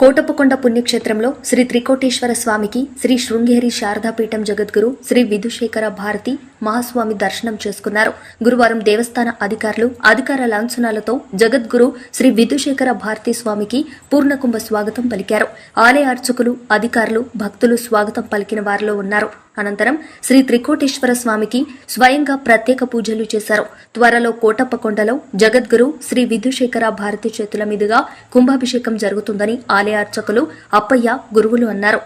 కోటప్పకొండ పుణ్యక్షేత్రంలో శ్రీ త్రికోటేశ్వర స్వామికి శ్రీ శృంగేరి శారదాపీఠం జగద్గురు శ్రీ విధుశేఖర భారతి మహాస్వామి దర్శనం చేసుకున్నారు. గురువారం దేవస్థాన అధికారులు అధికార లాంఛనాలతో జగద్గురు శ్రీ విధుశేఖర భారతీ స్వామికి పూర్ణకుంభ స్వాగతం పలికారు. ఆలయ అర్చకులు అధికారులు భక్తులు స్వాగతం పలికిన వారిలో ఉన్నారు. అనంతరం శ్రీ త్రికోటేశ్వర స్వామికి స్వయంగా ప్రత్యేక పూజలు చేశారు. త్వరలో కోటప్పకొండలో జగద్గురు శ్రీ విధుశేఖర భారతి చేతుల మీదుగా కుంభాభిషేకం జరుగుతుందని ఆలయ అర్చకులు అప్పయ్య గురువులు అన్నారు.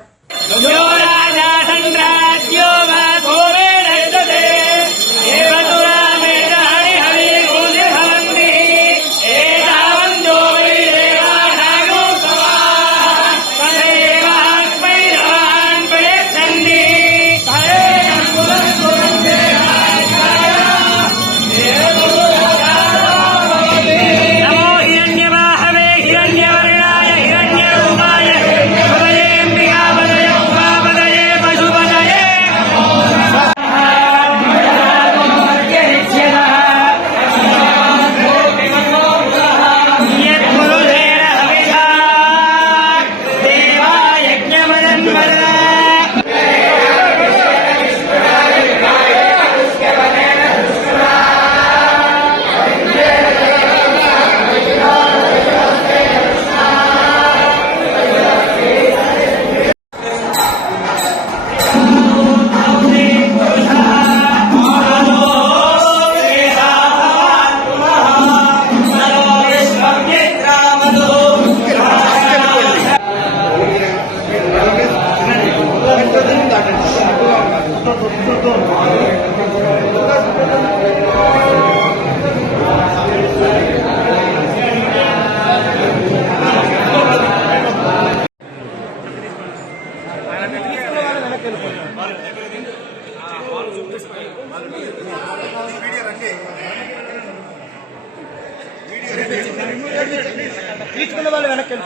తీసుకున్న వాళ్ళు వెనక్కి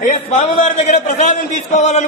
అయ్యా స్వామివారి దగ్గర ప్రసాదం తీసుకోవాలనుకో